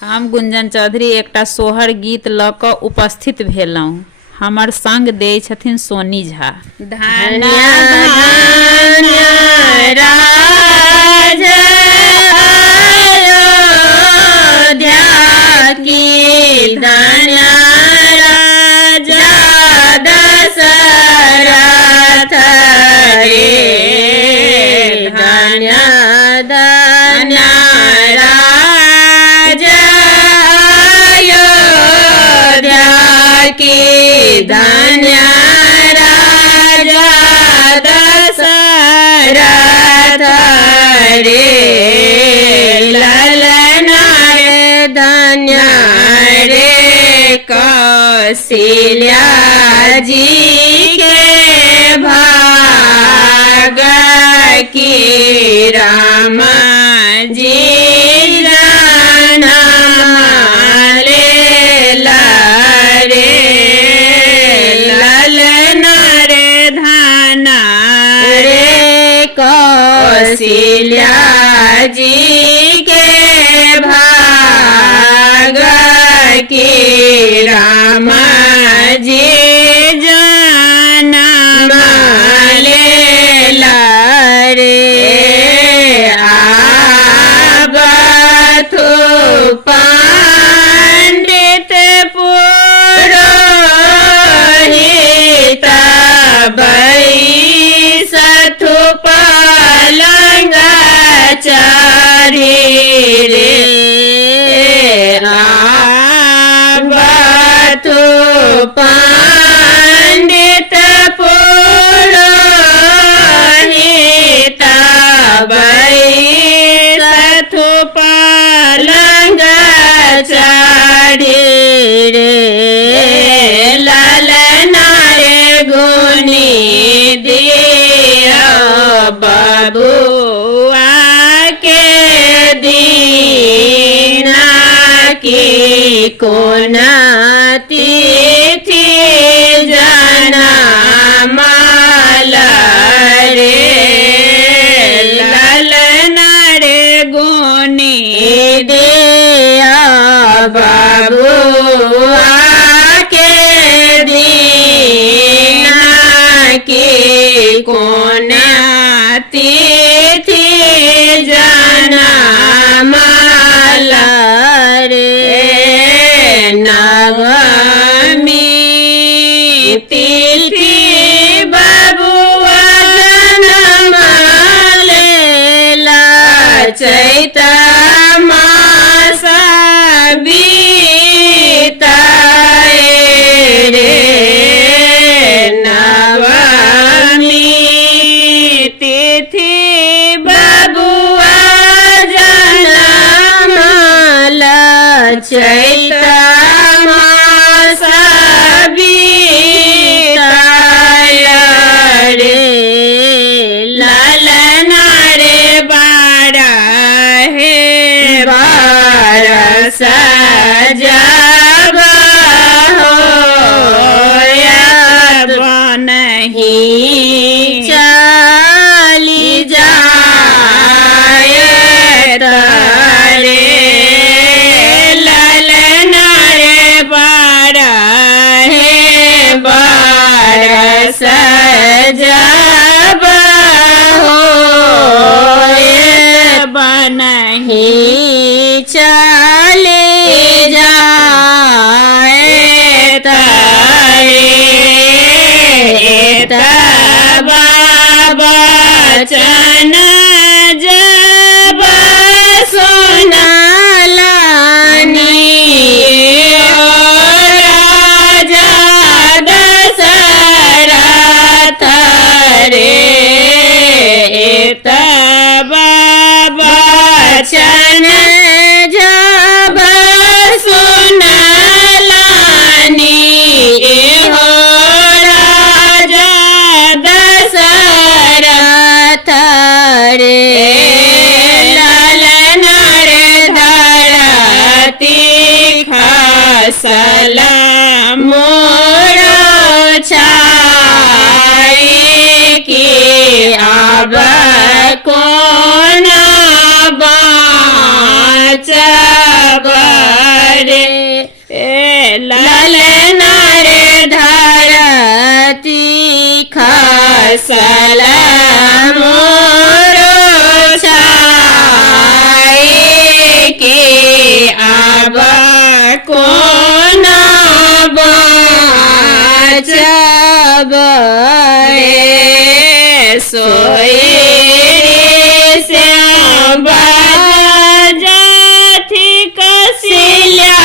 हम गुंजन चौधरी एकटा सोहर गीत ल क उपस्थित भेलहुँ। हमर संग दै छथिन सोनी झा। धन्य धन्य राज अयोध्या की, धन्य राजा दशरथ रे, धन्य धन्य राज अयोध्या की, धन्य राजा दशरथ रे, ललना रे धन्य रे कौशल्या जी के भाग की, राम जी कौशल्या जी के भाग की, राम जी जनम लेला रे, आबथु पंडित पुरोहित बैसथु पलंग चारी रे, आबथु पंडित पुरोहित बैसथु पलंग चारी रे, ललना रे गुनी दिया बबुआ के दीना की, कोना तिथि जनम रे, ललना रे गुनी दिया बबुआ के दीना की, कोना तिथि जनम रे, नवमी तिथि बबुआ जनम लेला, चैत मास बीताए रे, नवमी तिथि बबुआ जनम चैत मास बीताय रे, ललना रे बारहे बरस जब होयत बनहि चली जाए रे, ललना रे बारहे बरस जब होयत बनहि चले जाए बचन जब सुनलानी, राजा दशरथ रे, तब बचन जब सुनलानी, हो राजा दशरथ रे, ललना रे धरती खसल मोर छाई की, अब कौन बाँचब बचब रे सोई श्याम जाथी कौशल्या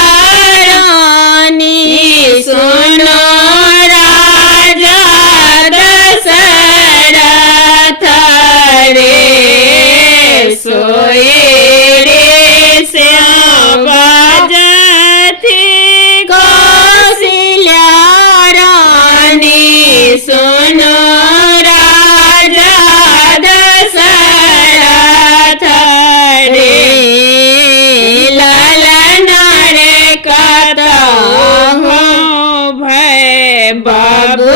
रानी सुनो राजा दशरथ रे सोए रे श्याम जाथी कौशल्या रानी सुनो राजा दशरथ रे ललना रे कतहु भय बाबू